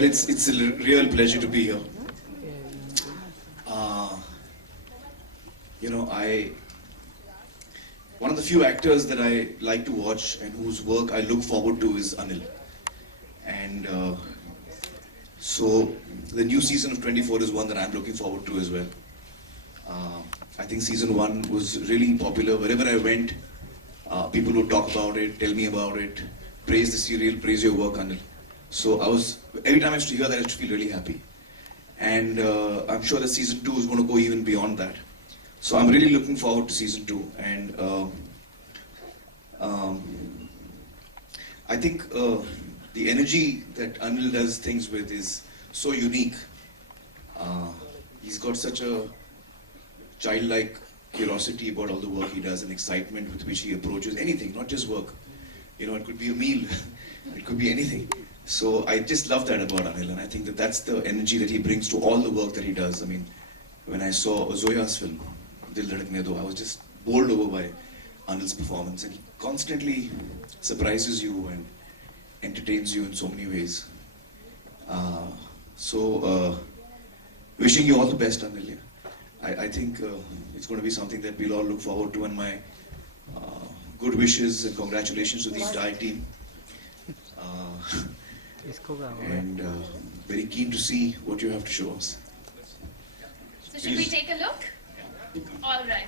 Well, it's a real pleasure to be here. You know, one of the few actors that I like to watch and whose work I look forward to is Anil. And so the new season of 24 is one that I'm looking forward to as well. I think season 1 was really popular. Wherever I went, people would talk about it, tell me about it, praise the serial, praise your work, Anil. So every time I used to hear that, I used to feel really happy. And I'm sure that season 2 is going to go even beyond that. So I'm really looking forward to season 2. And I think the energy that Anil does things with is so unique. He's got such a childlike curiosity about all the work he does and excitement with which he approaches anything, not just work. You know, it could be a meal, it could be anything. So I just love that about Anil, and I think that that's the energy that he brings to all the work that he does. I mean, when I saw Zoya's film, Dil Dhadakne Do, I was just bowled over by Anil's performance, and he constantly surprises you and entertains you in so many ways. Wishing you all the best, Anil. I think it's going to be something that we'll all look forward to, and my good wishes and congratulations to the entire team. And very keen to see what you have to show us. So should we take a look? All right.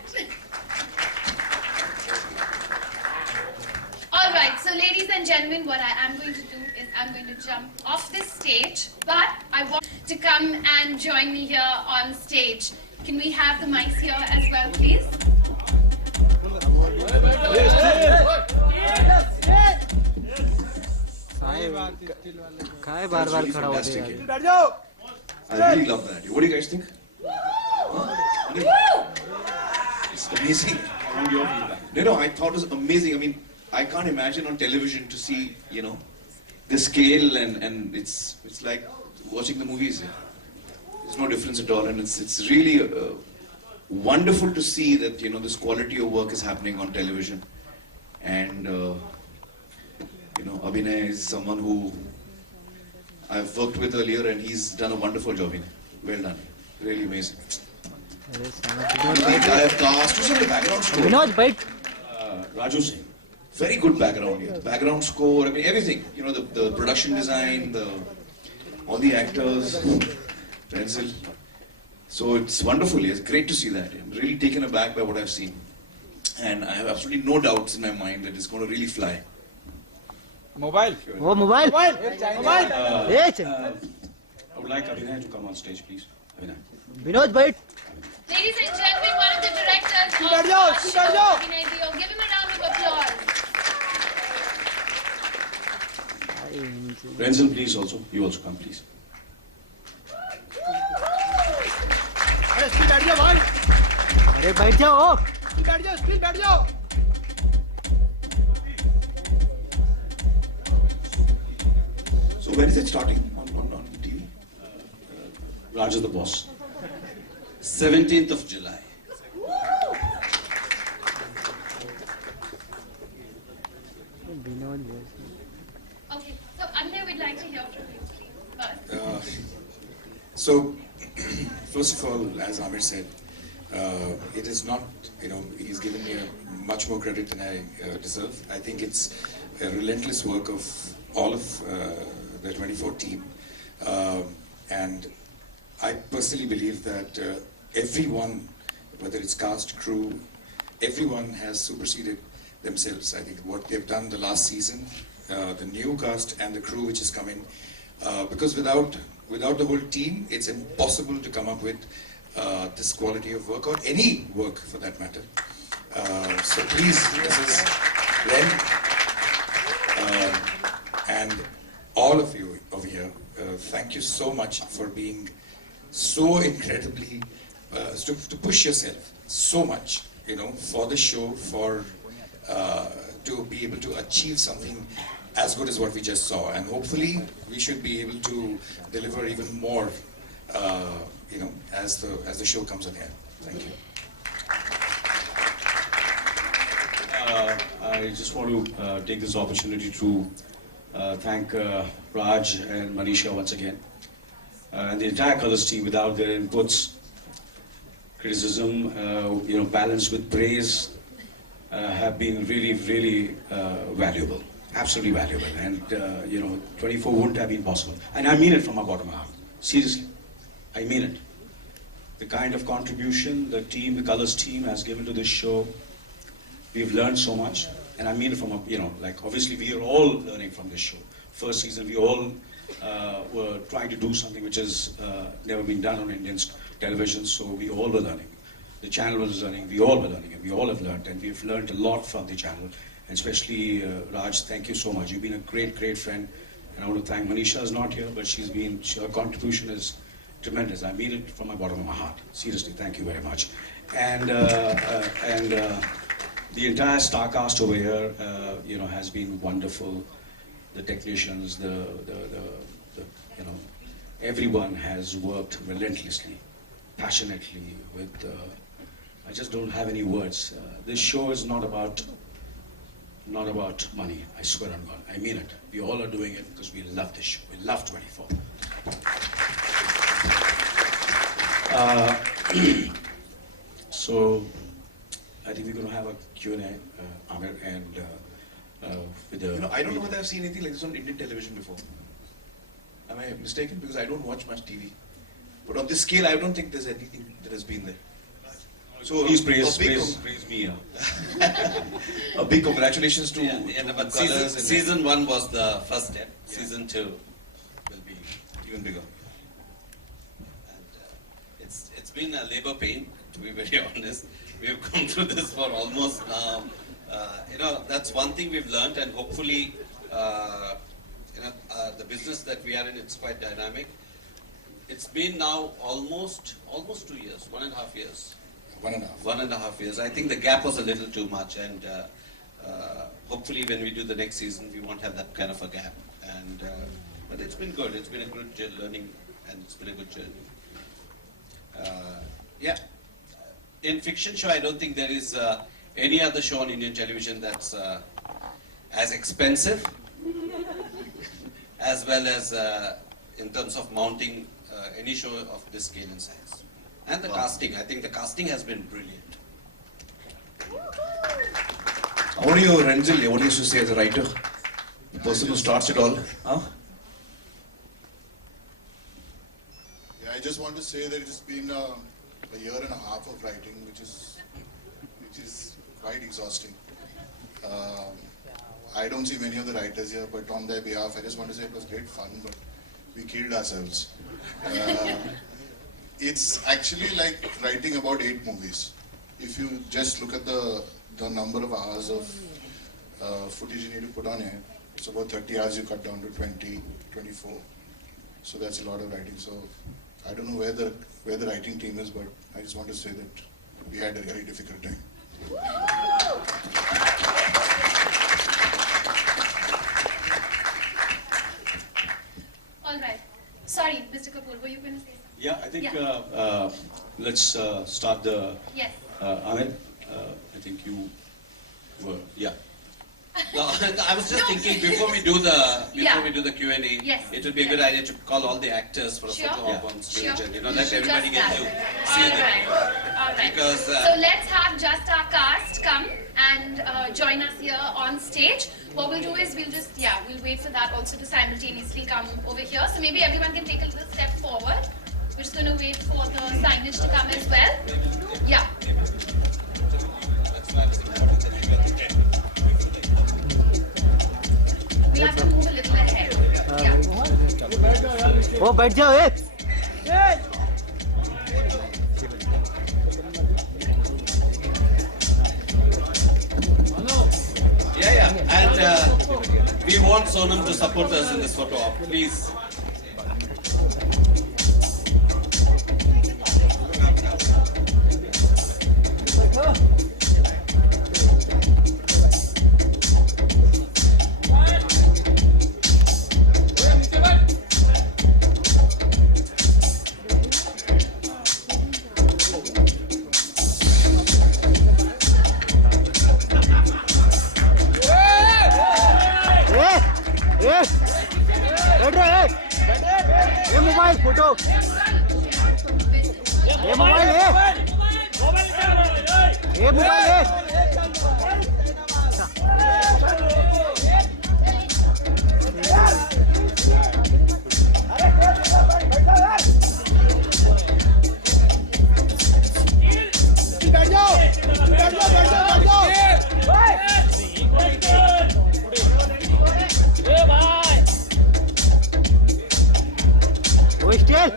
All right, so ladies and gentlemen, what I am going to do is I'm going to jump off this stage, but I want to come and join me here on stage. Can we have the mics here as well, please? I really love that. What do you guys think? It's amazing. No, I thought it was amazing. I mean, I can't imagine on television to see, you know, the scale and it's like watching the movies. There's no difference at all, and it's really wonderful to see that, you know, this quality of work is happening on television. And you know, Abhinay is someone who I've worked with earlier, and he's done a wonderful job. Well done, really amazing. I have cast. Who's on the background score? Raju Singh. Very good background here. The background score, I mean everything. You know, the production design, all the actors, pencil. So it's wonderful. It's great to see that. I'm really taken aback by what I've seen, and I have absolutely no doubts in my mind that it's going to really fly. Mobile. Oh, mobile. Mobile. I would like Abhinay to come on stage, please. Abhinay. Vinod, wait. Ladies and gentlemen, one of the directors of our show, Abhinay Dio. Give him a round of applause. Renzel, please also. You also come, please. अरे बैठ जाओ बैठ जाओ So when is it starting on TV? Raj is the boss. 17th of July. Okay, so Anil, we'd like to hear from you, please. So, first of all, as Aamir said, it is not, you know, he's given me much more credit than I deserve. I think it's a relentless work of all of the 24 team. And I personally believe that everyone, whether it's cast, crew, everyone has superseded themselves. I think what they've done the last season, the new cast and the crew which is coming, because without the whole team, it's impossible to come up with this quality of work, or any work for that matter. So please, this is Ren, and all of you over here, thank you so much for being so incredibly, to push yourself so much, you know, for the show, for to be able to achieve something as good as what we just saw, and hopefully we should be able to deliver even more, you know, as the show comes on air. Thank you. I just want to take this opportunity to thank Raj and Manisha once again, and the entire Colors team. Without their inputs, criticism, balanced with praise, have been really, really valuable, absolutely valuable. And 24 wouldn't have been possible. And I mean it from my bottom of my heart. Seriously, I mean it. The kind of contribution the team, the Colors team, has given to this show, we've learned so much. And I mean it from obviously we are all learning from this show. First season, we all were trying to do something which has never been done on Indian television, so we all were learning. The channel was learning, we all were learning, and we all have learned, and we've learned a lot from the channel. And especially Raj, thank you so much. You've been a great, great friend. And I want to thank Manisha, is not here, but her contribution is tremendous. I mean it from my bottom of my heart. Seriously, thank you very much. And the entire star cast over here, has been wonderful. The technicians, everyone has worked relentlessly, passionately. I just don't have any words. This show is not about money. I swear on God, I mean it. We all are doing it because we love this show. We love 24. So I think we're going to have a Q&A, Aamir, and with the... I don't know whether I've seen anything like this on Indian television before. Am I mistaken? Because I don't watch much TV. But on this scale, I don't think there's anything that has been there. So please praise me. A big congratulations to but Colors. season 1 was the first step. Yeah. Season 2 will be even bigger. And it's been a labor pain, to be very honest. We've come through this for almost now. That's one thing we've learned, and hopefully, the business that we are in, it's quite dynamic. It's been now almost 2 years, 1.5 years. 1.5 years. I think the gap was a little too much, and hopefully when we do the next season, we won't have that kind of a gap. And but it's been good. It's been a good learning, and it's been a good journey. In fiction show, I don't think there is any other show on Indian television that's as expensive, as well as in terms of mounting any show of this scale and size. And the casting, I think the casting has been brilliant. What do you, Renzel, what do you have to say as a writer? The person who starts it all? Huh? Yeah, I just want to say that it's been a year and a half of writing, which is quite exhausting. I don't see many of the writers here, but on their behalf, I just want to say it was great fun, but we killed ourselves. It's actually like writing about 8 movies. If you just look at the number of hours of footage you need to put on here, it's about 30 hours you cut down to 20, 24. So that's a lot of writing. So I don't know where the writing team is, but I just want to say that we had a very difficult time. All right. Sorry, Mr. Kapoor, were you going to say something? Yeah, I think let's start the... Yes. Aamir, I think you were... Yeah. No, I was just thinking before we do the Q&A, yes. it would be a good idea to call all the actors for a photo op on stage, and let everybody get to see them. All right. Because so let's have just our cast come and join us here on stage. What we'll do is we'll wait for that also to simultaneously come over here. So maybe everyone can take a little step forward. We're just going to wait for the signage to come as well. Yeah. We'll have to move a little ahead. Yeah. ओ बैठ जाओ ए And we want Sonam to support us in this photo op, please. A A mobile बैठ जाओ बैठ जाओ बैठ जाओ बैठ जाओ वो स्टेल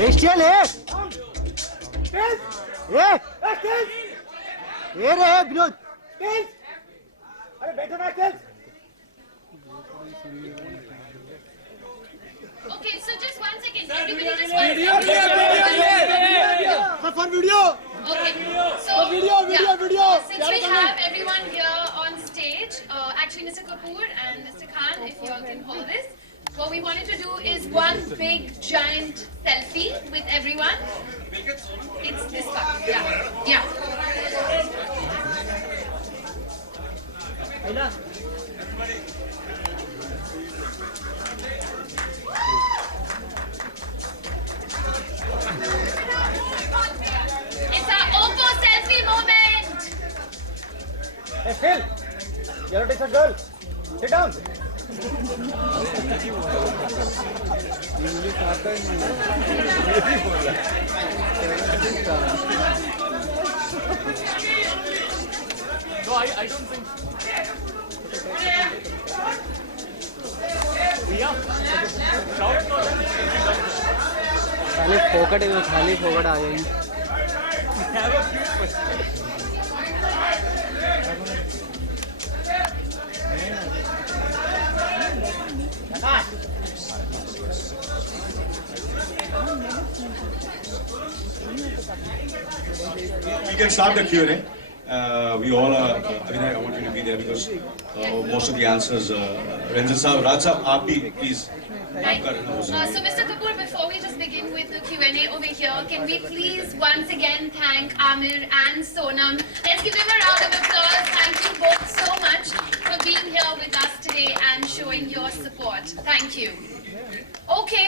ए स्टेल ए रे विनोद अरे बैठो ना खेल Okay, so just one second. Everybody just video one second. For video Okay, so video. since we have everyone here on stage, actually Mr. Kapoor and Mr. Khan, if you all can hold this, what we wanted to do is one big giant selfie with everyone. It's this one. Yeah. It's our Oppo selfie moment. Hey Phil, yellow t-shirt girl, sit down. No, I don't think. खाली फोकट आ जाएंगे We can start the Q&A. We all are, I want you to be there because most of the answers, Ranjan Saab, Raj Saab, aap bhi, please. Right. So Mr. Kapoor, before we just begin with the Q&A over here, can we please once again thank Aamir and Sonam. Let's give them a round of applause. Thank you both so much for being here with us today and showing your support. Thank you. Okay.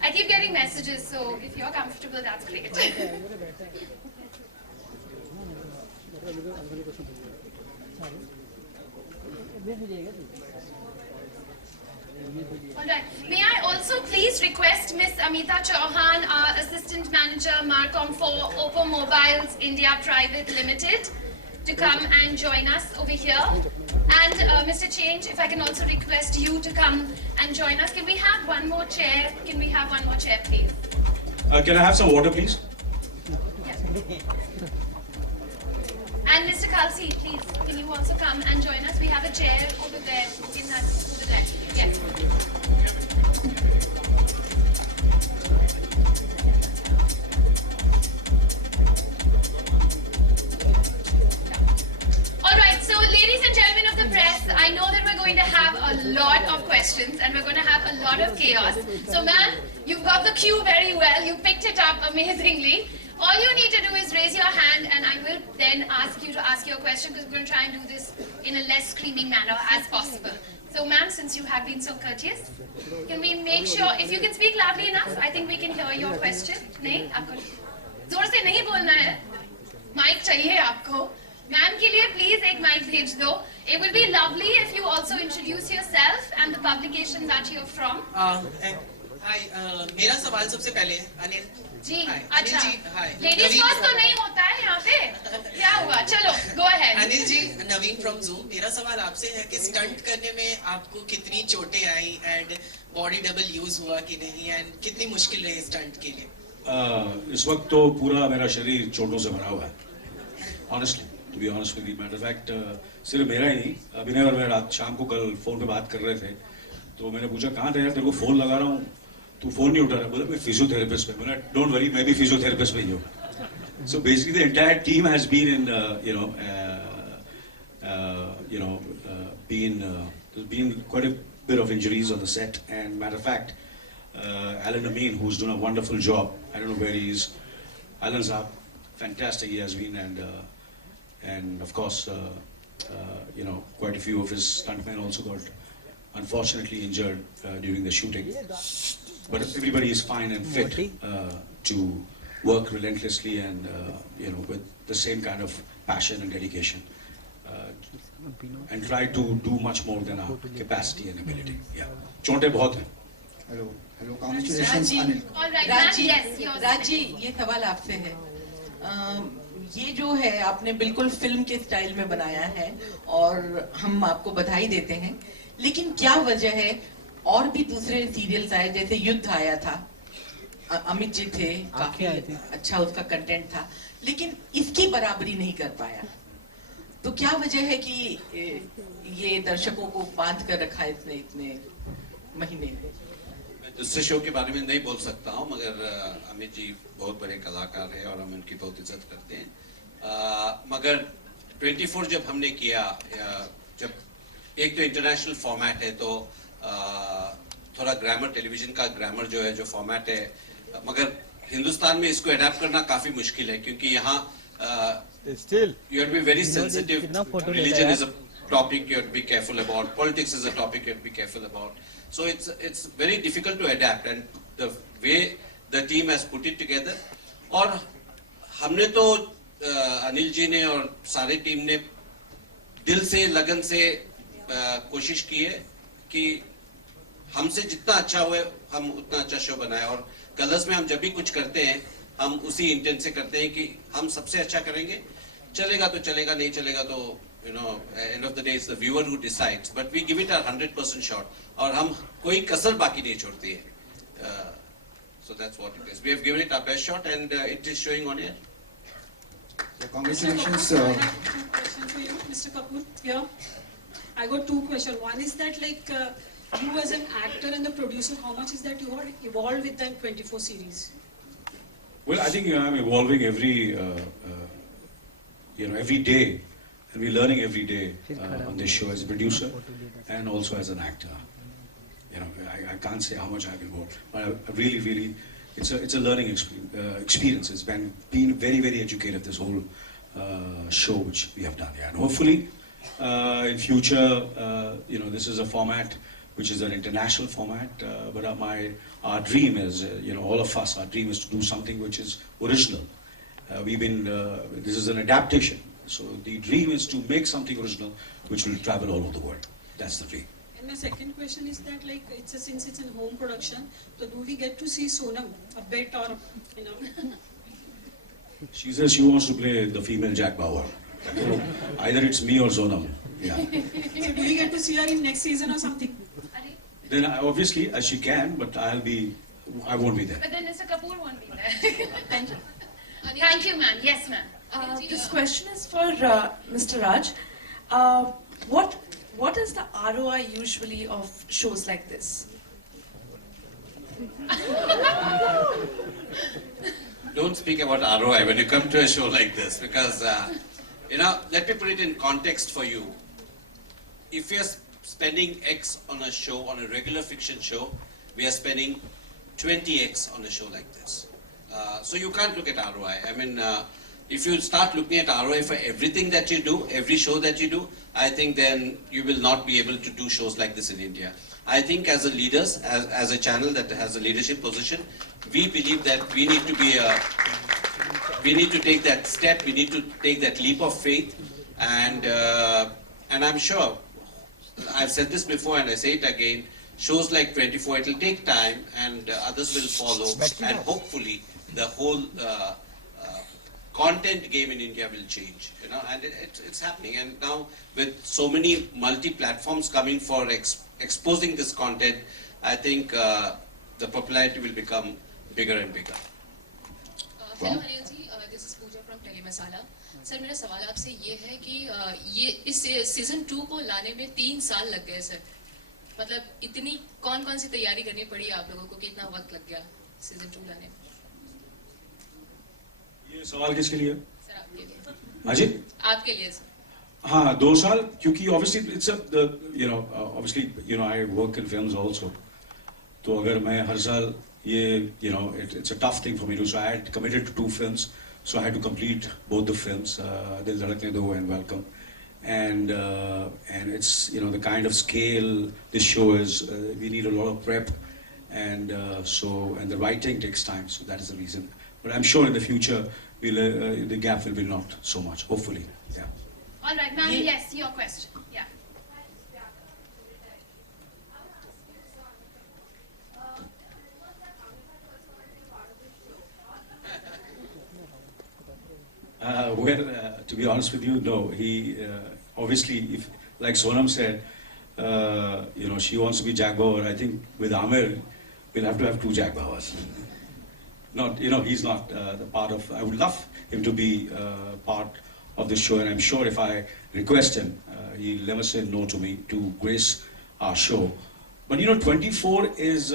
I keep getting messages, so if you're comfortable, that's great. Alright. May I also please request Miss Amita Chauhan, our Assistant Manager, Marcom for Oppo Mobiles India Private Limited, to come and join us over here. And Mr. Change, if I can also request you to come and join us. Can we have one more chair? Can we have one more chair, please? Can I have some water, please? And Mr. Khalsi, please, can you also come and join us? We have a chair over there. In that, over there. Yes. Alright, so ladies and gentlemen of the press, I know that we're going to have a lot of questions and we're going to have a lot of chaos. So ma'am, you've got the cue very well. You picked it up amazingly. All you need to do is raise your hand and I will then ask you to ask your question because we're going to try and do this in a less screaming manner as possible. So ma'am, since you have been so courteous, can we make sure, if you can speak loudly enough, I think we can hear your question. नहीं, आपको जोर से नहीं बोलना है. Mic चाहिए आपको. Ma'am के लिए please एक mic भेज दो. It will be lovely if you also introduce yourself and the publication that you're from. Hi, मेरा सवाल सबसे पहले अनिल जी, Hi. अच्छा. अनिल जी, hi. Ladies नवीन first तो नहीं होता है यहाँ पे. क्या हुआ? चलो, go ahead. Anil ji, Naveen from Zoom. मेरा सवाल आपसे है कि स्टंट करने में आपको कितनी चोटें आई एंड बॉडी डबल यूज हुआ कि नहीं एंड कितनी मुश्किल रही स्टंट के लिए? इस वक्त तो पूरा मेरा शरीर चोटों से भरा हुआ है. Honestly, to be honest with you, matter of fact, सिर्फ मेरा ही नहीं, अभिनय और मैं रात शाम को कल फोन पे बात कर रहे थे, तो मैंने पूछा कहाँ थे यार, तेरे को फोन लगा रहा हूँ, तू फोन नहीं उठा रहा. बोला मैं फिजियोथेरेपिस्ट पे. मैंने डोंट वरी, मैं भी फिजियोथेरेपिस्ट पे ही हूँ. So basically the entire team has been in there's been quite a bit of injuries on the set, and matter of fact, Aamir, who's done a wonderful job, I don't know where he is. Alan's up, fantastic he has been, and of course, quite a few of his stuntmen also got unfortunately injured during the shooting. But everybody is fine and fit to work relentlessly and with the same kind of passion and dedication, and try to do much more than our capacity and ability. Yeah. चोटें बहुत हैं. Hello, congratulations, Anil. All right, राजी, ma'am, yes, yours. राजी, ये सवाल आपसे है. ये जो है आपने बिल्कुल फिल्म के स्टाइल में बनाया है और हम आपको बधाई देते हैं. लेकिन क्या वजह है, और भी दूसरे सीरियल्स आए जैसे युद्ध आया था, अमित जी थे, काफी अच्छा उसका कंटेंट था, लेकिन इसकी बराबरी नहीं कर पाया. तो क्या वजह है कि ये दर्शकों को बांध कर रखा है इतने महीने? मैं दूसरे शो के बारे में नहीं बोल सकता हूँ, मगर अमित जी बहुत बड़े कलाकार हैं और हम उनकी बहुत इज्जत करते हैं. मगर 24 जब हमने किया, जब एक तो इंटरनेशनल फॉर्मेट है, तो थोड़ा ग्रामर, टेलीविजन का ग्रामर जो है, जो फॉर्मेट है, मगर हिंदुस्तान में इसको अडेप्ट करना काफी मुश्किल है, क्योंकि यहाँ you have to be very sensitive. Religion is a topic you have to be careful about. Politics is a topic you have to be careful about. So it's very difficult to adapt, and the way the team has put it together. और हमने तो अनिल जी ने और सारे team ने दिल से, लगन से कोशिश की है कि हमसे जितना अच्छा हुए हम उतना अच्छा शो बनाए. और कलर्स में हम जब भी कुछ करते हैं, हम उसी इंटेंट से करते हैं कि हम सबसे अच्छा करेंगे. चलेगा तो चलेगा, नहीं चलेगा तो end of the day it's the viewer who decides, but we give it our 100% shot, और हम कोई कसर बाकी नहीं छोड़ती है. So that's what it is. We have given it our best shot, and it is showing on air. Congratulations. I have two questions for you, Mr. Kapoor. Here, I got two questions. One is that, like, you as an actor and the producer, how much is that you are evolved with the 24 series? Well, I think I'm evolving every day, and we're learning every day on this show as a producer and also as an actor. I can't say how much I've evolved, but I really, it's a learning experience. It's been very, very educative, this whole show which we have done. Yeah, and hopefully in future, this is a format which is an international format, but our dream is, all of us, our dream is to do something which is original. This is an adaptation, so the dream is to make something original which will travel all over the world. That's the dream. And my second question is that, like, since it's a home production, so do we get to see Sonam a bit, or, She says she wants to play the female Jack Bauer. So either it's me or Sonam. Yeah. So do we get to see her in next season or something? Then obviously she can, but I won't be there. But then Mr. Kapoor won't be there. Thank you. Thank you, ma'am. Yes, ma'am. This question is for Mr. Raj. What is the ROI usually of shows like this? Don't speak about ROI when you come to a show like this, because let me put it in context for you. If you're spending X on a show, on a regular fiction show, we are spending 20X on a show like this. So you can't look at ROI. I mean, if you start looking at ROI for everything that you do, every show that you do, I think then you will not be able to do shows like this in India. I think as a leaders, as a channel that has a leadership position, we believe that we need to take that step, we need to take that leap of faith, and I'm sure, I've said this before and I say it again, shows like 24, it will take time, and others will follow, and hopefully the whole content game in India will change, and it's happening. And now with so many multi-platforms coming for exposing this content, I think the popularity will become bigger and bigger. Hello Anil ji, this is Pooja from Telemasala. Sir मेरा सवाल आपसे ये है कि ये इस season 2 को लाने में 3 साल लग गए सर. मतलब इतनी कौन सी तैयारी करनी पड़ी आप लोगों को कि इतना वक्त लग गया सीजन 2 लाने में? ये सवाल किसके लिए? सर आपके लिए. हाँ जी? आपके लिए सर. हाँ, 2 साल, क्योंकि obviously it's I work in films also. तो अगर मैं हर साल ये it's a tough thing for me to, so I had committed to 2 films, so I had to complete both the films, Dil Dhadakne Do and Welcome, and it's, you know, the kind of scale this show is. We need a lot of prep, and and the writing takes time, so that is the reason. But I'm sure in the future the gap will be not so much. Hopefully, yeah. All right, ma'am. Yes, your question. Yeah. To be honest with you, no. He obviously, if like Sonam said, you know, she wants to be Jack Bauer. I think with Aamir, we'll have to have 2 Jack Bauers. Not, you know, he's not the part of. I would love him to be part of the show, and I'm sure if I request him, he'll never say no to me to grace our show. But you know, 24 is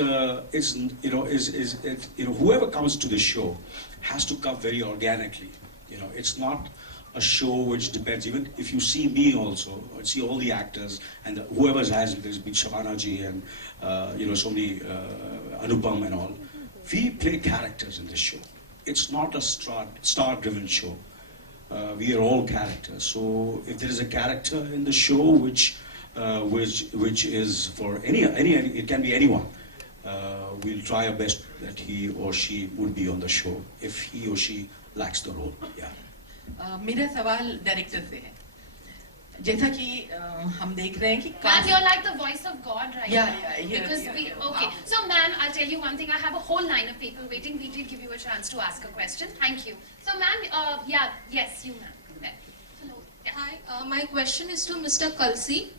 whoever comes to the show has to come very organically. You know, it's not a show which depends. Even if you see me also, or see all the actors and whoever has, there's been Shabana ji and you know, so many Anupam and all. We play characters in this show. It's not a star-driven show. We are all characters. So if there is a character in the show which is for any, it can be anyone. We'll try our best that he or she would be on the show if he or she lacks the role. Yeah. मेरा सवाल director से है. जैसा कि हम देख रहे हैं कि Ma'am, you're like the voice of God right yeah, now. Yeah, because okay. So, ma'am, I'll tell you one thing. I have a whole line of people waiting. We did give you a chance to ask a question. Thank you. So, ma'am, yes, you, ma'am. Yeah. Hi, my question is to Mr. Kalsi.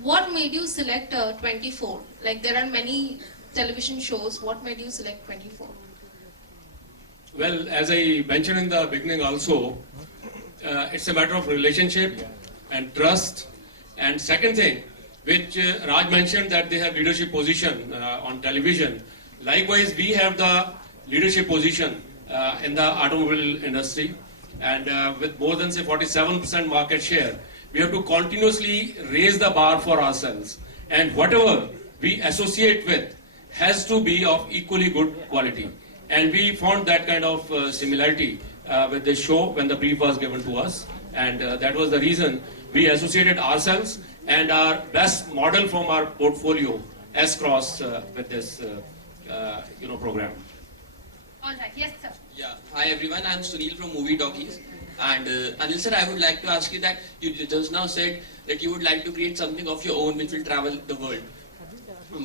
What made you select 24? Like, there are many television shows. What made you select 24? Well, as I mentioned in the beginning also, it's a matter of relationship and trust. And second thing, which Raj mentioned, that they have leadership position on television. Likewise, we have the leadership position in the automobile industry. And with more than say 47% market share, we have to continuously raise the bar for ourselves. And whatever we associate with has to be of equally good quality. And we found that kind of similarity with this show when the brief was given to us. And that was the reason we associated ourselves and our best model from our portfolio S-Cross with this program. All right, yes, sir. Yeah, hi everyone, I'm Sunil from Movie Talkies. And Anil sir, I would like to ask you that you just now said that you would like to create something of your own which will travel the world.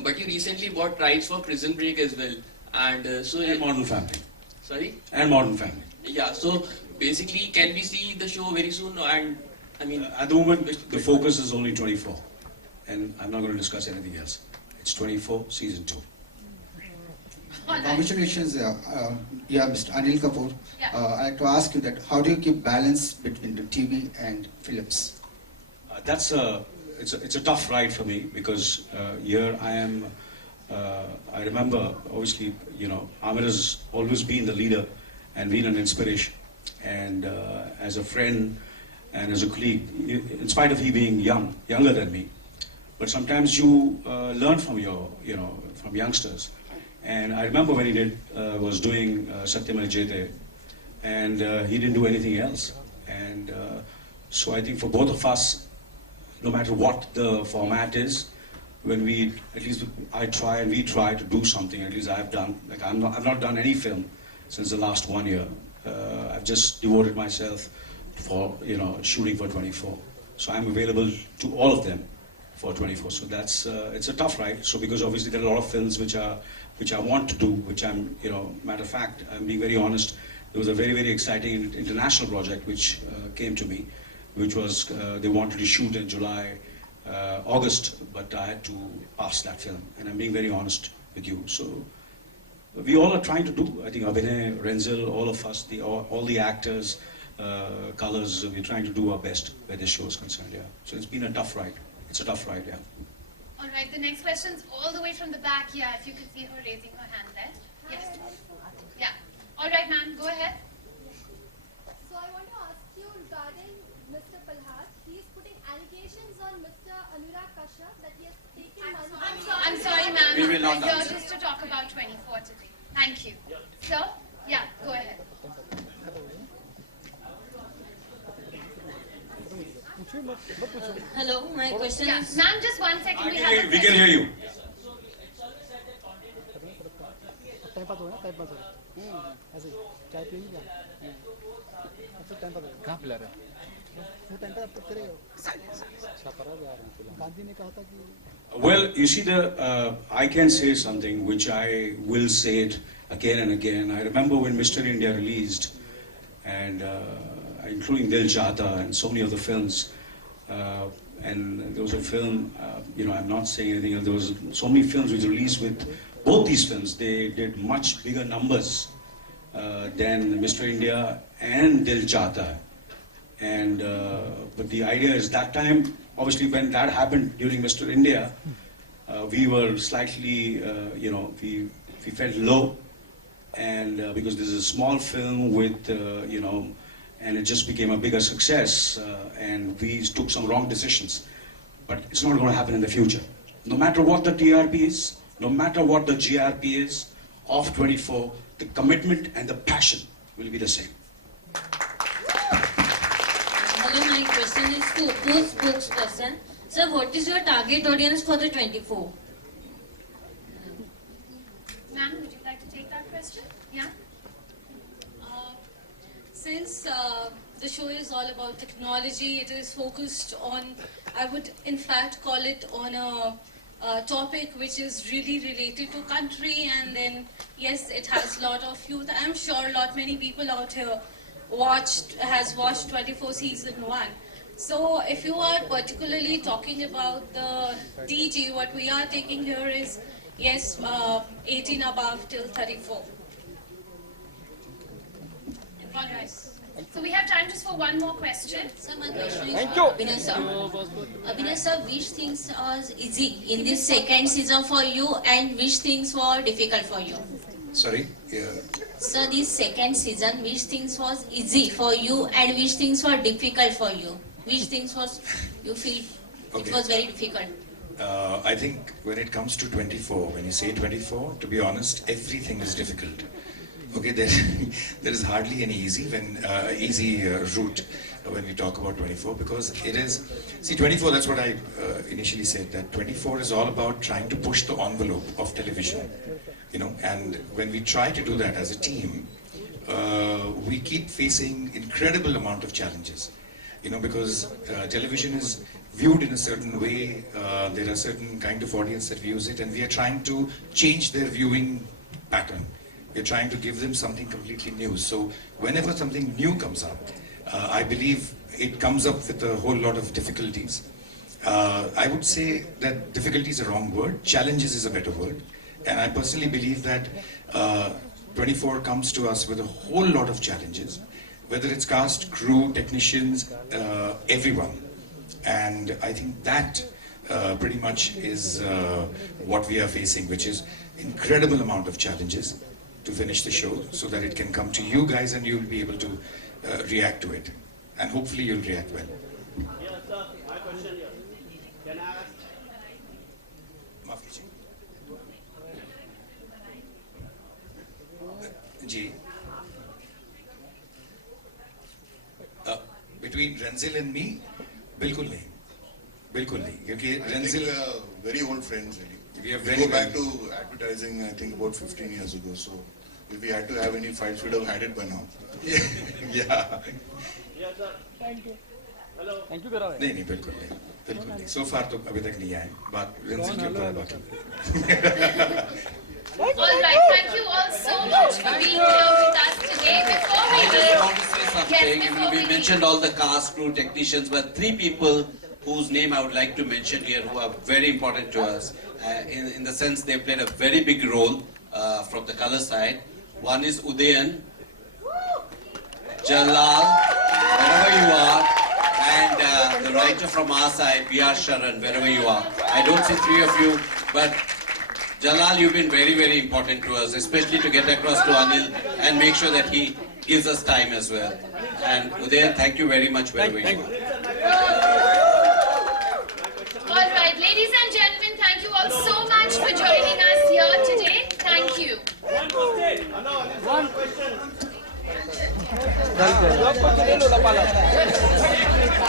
But you recently bought rights for Prison Break as well. And and Modern Family. Sorry? And Modern Family. Yeah, so basically, can we see the show very soon? And I mean, at the moment, the focus is only 24, and I'm not going to discuss anything else. It's 24, season 2. Congratulations, Mr. Anil Kapoor. Yeah. I'd like to ask you that how do you keep balance between the TV and films? It's a tough ride for me because here I am. I remember, obviously, you know, Aamir has always been the leader and been an inspiration. And as a friend and as a colleague, in spite of he being younger than me, but sometimes you learn from from youngsters. And I remember when he was doing Satyamal Jete, and he didn't do anything else. And so I think for both of us, no matter what the format is, when we, at least I try and we try to do something, at least I've done, like I've not done any film since the last 1 year. I've just devoted myself for, shooting for 24. So I'm available to all of them for 24. So that's, it's a tough ride. So because obviously there are a lot of films which I want to do, which I'm, matter of fact, I'm being very honest, there was a very, very exciting international project which came to me, which was, they wanted to shoot in July, August, but I had to pass that film, and I'm being very honest with you. So we all are trying to do, I think Abhinay, Renzel, all of us, all the actors, colors, we're trying to do our best where this show is concerned, yeah. So it's been a tough ride. It's a tough ride, yeah. All right, the next question's all the way from the back. Yeah, if you could see her raising her hand there. Yes. Yeah. All right, ma'am, go ahead. So I want to ask you regarding Mr. Palhat. He is putting allegations on Mr. Anurag Kashyap that he has taken money. I'm sorry, ma'am. We will not We're here answer. just to talk about 24 today. Thank you. Sir? Yeah, go ahead. Hello, my question is... Ma'am, just 1 second. We can hear you. Time pass हो रहा है, time pass हो रहा है। ऐसे ही चाय P लिया। अच्छा टाइम पास कहाँ पिला रहा है? वो टाइम पास अब करेगा। छापरा भी आ रहे हैं। गांधी ने कहा था कि Well, you see, I can say something which I will say it again and again. I remember when Mr. India released, and including Dil Chahta and so many other films, and there was a film, I'm not saying anything else, there was so many films which released with both these films. They did much bigger numbers than Mr. India and Dil Chahta. And but the idea is that time, obviously when that happened during Mr. India, we were slightly, we felt low, and because this is a small film with, and it just became a bigger success, and we took some wrong decisions. But it's not going to happen in the future. No matter what the TRP is, no matter what the GRP is, of 24, the commitment and the passion will be the same. Hello, my question is to the spokesperson. Sir, what is your target audience for the 24? Ma'am, would you like to take that question? Yeah. Since the show is all about technology, it is focused on, I would in fact call it on a topic which is really related to country, and then yes, it has a lot of youth. I'm sure many people out here has watched 24 season 1. So if you are particularly talking about the TG, what we are taking here is, yes, 18 above till 34. All right. So we have time just for one more question. Sir, my question is Abhinay sir. Abhinay sir, which things are easy in this second season for you and which things were difficult for you? Sorry? Yeah. Sir, this second season, which things was easy for you and which things were difficult for you? Which things was you feel it was very difficult? I think when it comes to 24, when you say 24, to be honest, everything is difficult. Okay, there is hardly any easy route when we talk about 24, because it is, see, 24, that's what I initially said, that 24 is all about trying to push the envelope of television, and when we try to do that as a team, we keep facing incredible amount of challenges, because television is viewed in a certain way, there are certain kind of audience that views it, and we are trying to change their viewing pattern. We're trying to give them something completely new. So whenever something new comes up, I believe it comes up with a whole lot of difficulties. I would say that difficulty is a wrong word. Challenges is a better word. And I personally believe that 24 comes to us with a whole lot of challenges, whether it's cast, crew, technicians, everyone. And I think that pretty much is what we are facing, which is incredible amount of challenges to finish the show, so that it can come to you guys and you'll be able to react to it. And hopefully you'll react well. Yes, sir. My question here. Can I ask? Ji. Between Renzil and me, bilkul nahi. Bilkul nahi. Because Renzil, we are very old friends, really. We are We very go back to advertising, I think about 15 years ago. So if we had to have any fights, we'd have had it by now. Yeah. Yes, sir. Thank you. Hello. Thank you, Gaurav. नहीं बिल्कुल नहीं. So far तो अभी तक नहीं आए. बात Renzil के ऊपर है बाकी. All right, thank you all so much for being here with us today. Before we leave, I want to say something. We mentioned all the cast, crew, technicians, but 3 people whose name I would like to mention here, who are very important to us, in the sense they played a very big role from the color side. One is Udayan, Jalal, wherever you are, and the writer from our side, B.R. Sharan, wherever you are. I don't see 3 of you, but Jalal, you've been very, very important to us, especially to get across to Anil and make sure that he gives us time as well. And Udayan, thank you very much, wherever you are. all right, ladies and gentlemen, thank you all so much for joining us here today. Thank you. One question.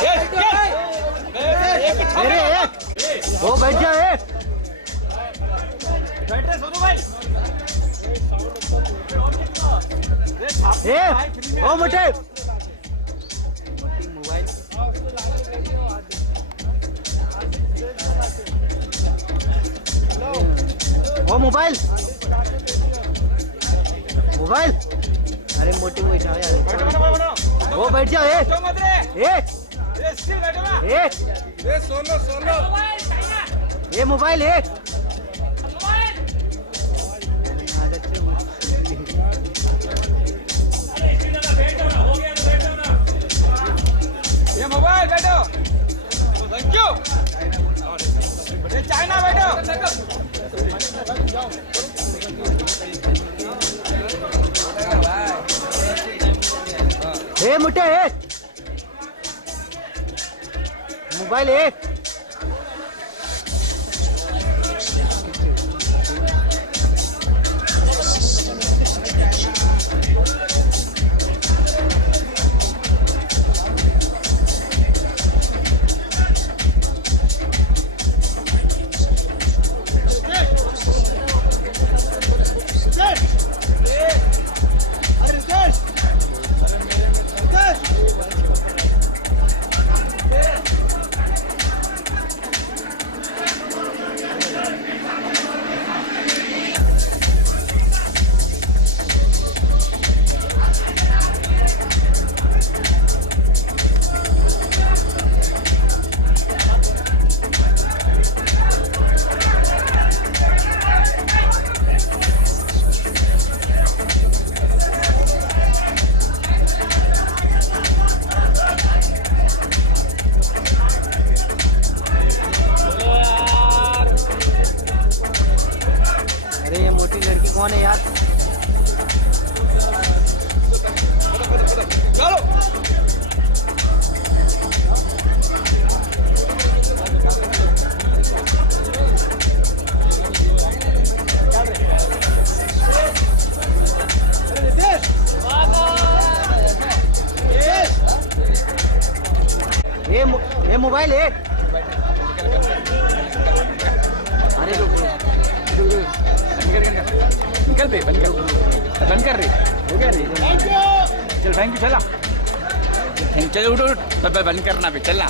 Yes, yes. ओ बैठ जा बैठे सोनू भाई ओ मोटे mobile ओ mobile mobile अरे मोटी बैठा यार वो बैठ जाओ ये मोबाइल ये मोबाइल बैठो थैंक यू ये चाइना बैठो ए मुट्टे मोबाइल कौन है यार? चलो ये मोबाइल है। अरे निकल पे बंद कर रही हो गया रे। चल थैंक यू चला चल उठ बंद करना पे चलना।